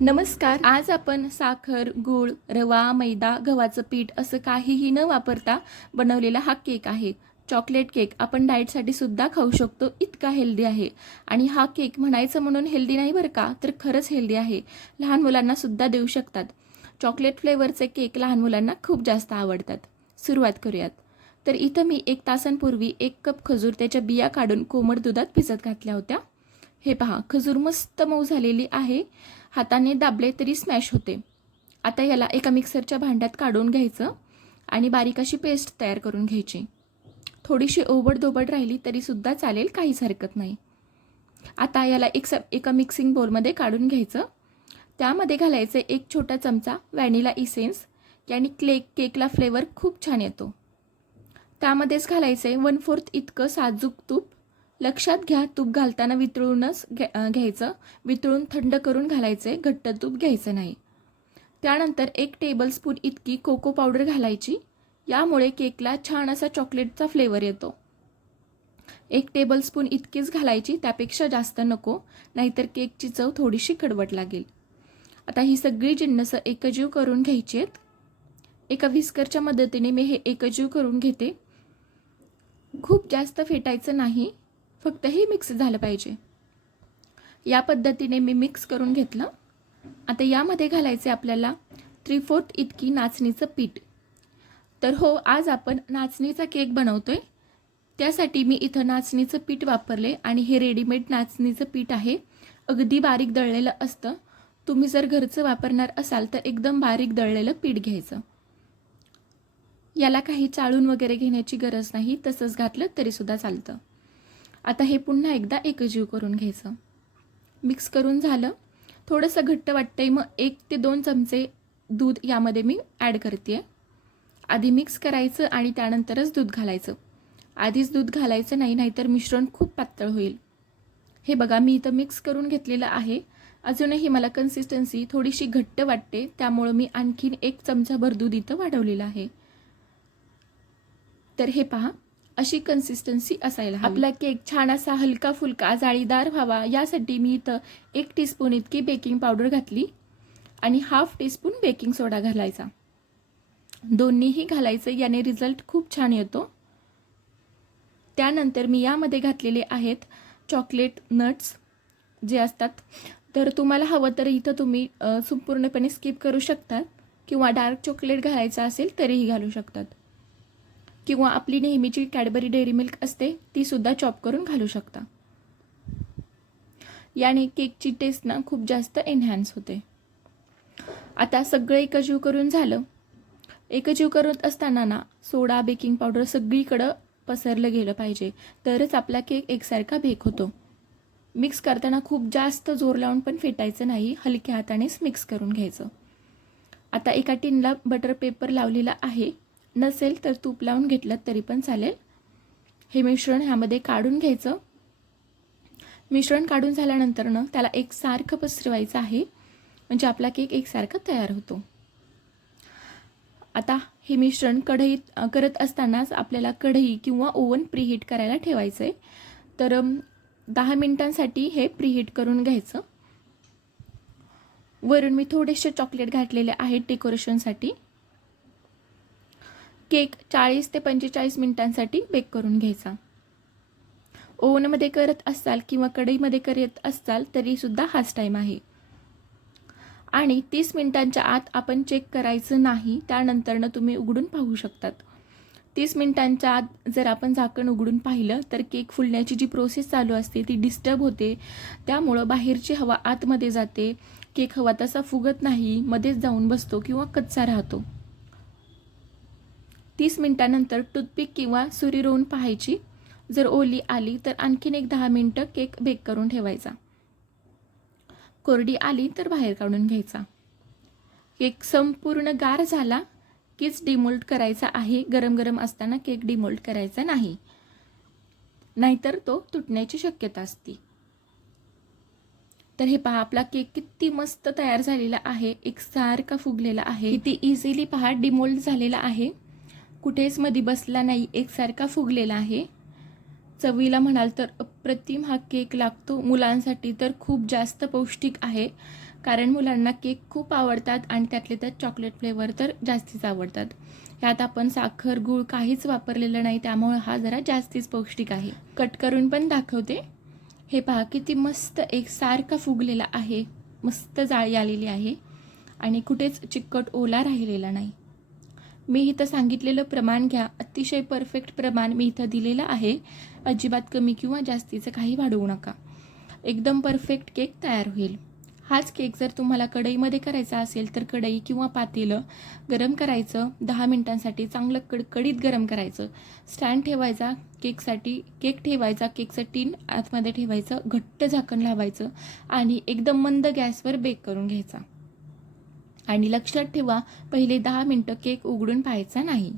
नमस्कार. आज आपण साखर गूळ रवा मैदा गव्हाचं पीठ असं काहीही न वापरता बनवलेला हा केक आहे. चॉकलेट केक आपण डाएटसाठी सुद्धा खाऊ शकतो इतका हेल्दी आहे. आणि हा केक म्हणायचं म्हणून हेल्दी नाही बरं का तर खरंच हेल्दी आहे. लहान मुलांना सुद्धा देऊ शकतात. चॉकलेट फ्लेवरचे केक लहान मुलांना खूप जास्त आवडतात. सुरुवात करूयात. तर इथं मी एक तासांपूर्वी एक कप खजूर त्याच्या बिया काढून कोमट दुधात भिजत घातल्या होत्या. हे पहा खजूर मस्त मऊ झालेली आहे. हाताने दाबले तरी स्मॅश होते. आता याला एका मिक्सरच्या भांड्यात काढून घ्यायचं आणि बारीक अशी पेस्ट तयार करून घ्यायची. थोडीशी ओबडधोबड राहिली तरीसुद्धा चालेल काहीच हरकत नाही. आता याला एक स एका मिक्सिंग बोलमध्ये काढून घ्यायचं. त्यामध्ये घालायचे एक छोटा चमचा व्हॅनिला इसेन्स याने क्ले केकला फ्लेवर खूप छान येतो. त्यामध्येच घालायचे वन फोर्थ इतकं साजूक तूप. लक्षात घ्या तूप घालताना वितळूनच घ्या घ्यायचं. वितळून थंड करून घालायचे घट्ट तूप घ्यायचं नाही. त्यानंतर एक टेबलस्पून इतकी कोको पावडर घालायची. यामुळे केकला छान असा चॉकलेटचा फ्लेवर येतो. एक टेबलस्पून इतकीच घालायची त्यापेक्षा जास्त नको नाहीतर केकची चव थोडीशी कडवट लागेल. आता ही सगळी जिन्नसं एकजीव करून घ्यायची आहेत. एका विस्करच्या मदतीने मी हे एकजीव करून घेते. खूप जास्त फेटायचं नाही. फक्त हे मिक्स झालं पाहिजे. या पद्धतीने मी मिक्स करून घेतलं. आता यामध्ये घालायचे आपल्याला थ्री फोर्थ इतकी नाचणीचं पीठ. तर हो आज आपण नाचणीचा केक बनवतोय. त्यासाठी मी इथं नाचणीचं पीठ वापरले आणि हे रेडीमेड नाचणीचं पीठ आहे. अगदी बारीक दळलेलं असतं. तुम्ही जर घरचं वापरणार असाल तर एकदम बारीक दळलेलं पीठ घ्यायचं. याला काही चाळून वगैरे घेण्याची गरज नाही. तसंच घातलं तरीसुद्धा चालतं. आता हे पुन्हा एकदा एकजीव करून घ्यायचं. मिक्स करून झालं. थोडंसं घट्ट वाटतंय मग एक ते दोन चमचे दूध यामध्ये मी ॲड करते आधी मिक्स करायचं आणि त्यानंतरच दूध घालायचं. आधीच दूध घालायचं नाही नाहीतर मिश्रण खूप पातळ होईल. हे बघा मी इथं मिक्स करून घेतलेलं आहे. अजूनही मला कन्सिस्टन्सी थोडीशी घट्ट वाटते त्यामुळं मी आणखीन एक चमचाभर दूध इथं वाढवलेलं आहे. तर हे पहा अशी कन्सिस्टन्सी असायला आपला केक छान असा हलका फुलका जाळीदार व्हावा यासाठी मी इथं एक टीस्पून इतकी बेकिंग पावडर घातली आणि हाफ टीस्पून बेकिंग सोडा घालायचा. दोन्हीही घालायचं याने रिझल्ट खूप छान येतो. त्यानंतर मी यामध्ये घातलेले आहेत चॉकलेट नट्स जे असतात. तर तुम्हाला हवं तर इथं तुम्ही संपूर्णपणे स्किप करू शकतात किंवा डार्क चॉकलेट घालायचं असेल तरीही घालू शकतात. किंवा आपली नेहमीची कॅडबरी डेअरी मिल्क असते ती सुद्धा चॉप करून घालू शकता. याने केकची टेस्ट ना खूप जास्त एनहॅन्स होते. आता सगळं एकजीव करून झालं. एकजीव करत असताना ना सोडा बेकिंग पावडर सगळीकडं पसरलं गेलं पाहिजे. तरच आपला केक एकसारखा बेक होतो. मिक्स करताना खूप जास्त जोर लावून पण फेटायचं नाही हलक्या हातानेच मिक्स करून घ्यायचं. आता एका टिनला बटर पेपर लावलेला आहे. नसेल तर तूप लावून घेतलं तरी पण चालेल. हे मिश्रण ह्यामध्ये काढून घ्यायचं. मिश्रण काढून झाल्यानंतरनं त्याला एकसारखं पसरवायचं आहे. म्हणजे आपला केक एकसारखा तयार होतो. आता हे मिश्रण कढईत करत असतानाच आपल्याला कढई किंवा ओव्हन प्रीहीट करायला ठेवायचं आहे तर दहा मिनटांसाठी हे प्रीहीट करून घ्यायचं. वरून मी थोडेसे चॉकलेट घातलेले आहेत डेकोरेशनसाठी. केक चाळीस ते पंचेचाळीस मिनिटांसाठी बेक करून घ्यायचा. ओव्हनमध्ये करत असाल किंवा कढईमध्ये करत असाल तरीसुद्धा हाच टाईम आहे. आणि तीस मिनिटांच्या आत आपण चेक करायचं नाही त्यानंतरनं तुम्ही उघडून पाहू शकतात. तीस मिनिटांच्या आत जर आपण झाकण उघडून पाहिलं तर केक फुलण्याची जी प्रोसेस चालू असते ती डिस्टर्ब होते. त्यामुळं बाहेरची हवा आतमध्ये जाते. केक हवा तसा फुगत नाही मध्येच जाऊन बसतो किंवा कच्चा राहतो. तीस मिनिटानंतर टूथपिक किंवा सुरी रोवून पाहायची. जर ओली आली तर आणखीन एक दहा मिनटं केक बेक करून ठेवायचा. कोरडी आली तर बाहेर काढून घ्यायचा. केक संपूर्ण गार झाला कीच डिमोल्ड करायचा आहे. गरम गरम असताना केक डिमोल्ड करायचा नाही. नाहीतर तो तुटण्याची शक्यता असते. तर हे पहा आपला केक किती मस्त तयार झालेला आहे. एक सारखा फुगलेला आहे. किती इझिली पहा डिमोल्ड झालेला आहे. कुठेच मध्ये बसला नाही एकसारखा फुगलेला आहे. चवीला म्हणाल तर अप्रतिम हा केक लागतो. मुलांसाठी तर खूप जास्त पौष्टिक आहे. कारण मुलांना केक खूप आवडतात आणि त्यातले त्यात चॉकलेट फ्लेवर तर जास्तीच आवडतात. ह्यात आपण साखर गूळ काहीच वापरलेलं नाही त्यामुळे हा जरा जास्तीच पौष्टिक आहे. कट करून पण दाखवते. हे पहा किती मस्त एक सारखा फुगलेला आहे. मस्त जाळी आलेली आहे. आणि कुठेच चिकट ओला राहिलेला नाही. मी इथं सांगितलेलं प्रमाण घ्या. अतिशय परफेक्ट प्रमाण मी इथं दिलेलं आहे. अजिबात कमी किंवा जास्तीचं काही वाढवू नका. एकदम परफेक्ट केक तयार होईल. हाच केक जर तुम्हाला कढईमध्ये करायचा असेल तर कढई किंवा पातेलं गरम करायचं. दहा मिनिटांसाठी चांगलं कडकडीत गरम करायचं. स्टँड ठेवायचा केकसाठी केक ठेवायचा केकचं टीन आतमध्ये ठेवायचं. घट्ट झाकण लावायचं आणि एकदम मंद गॅसवर बेक करून घ्यायचा. आणि लक्षात ठेवा पहिले दहा मिनटं केक उघडून पाहायचा नाही.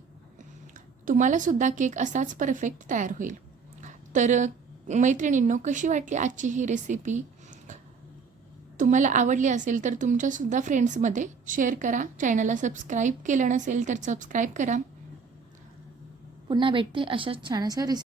तुम्हालासुद्धा केक असाच परफेक्ट तयार होईल. तर मैत्रिणींनो कशी वाटली आजची ही रेसिपी तुम्हाला आवडली असेल तर तुमच्यासुद्धा फ्रेंड्समध्ये शेअर करा. चॅनलला सबस्क्राईब केलं नसेल तर सबस्क्राईब करा. पुन्हा भेटते अशाच छान अशा रेसिपी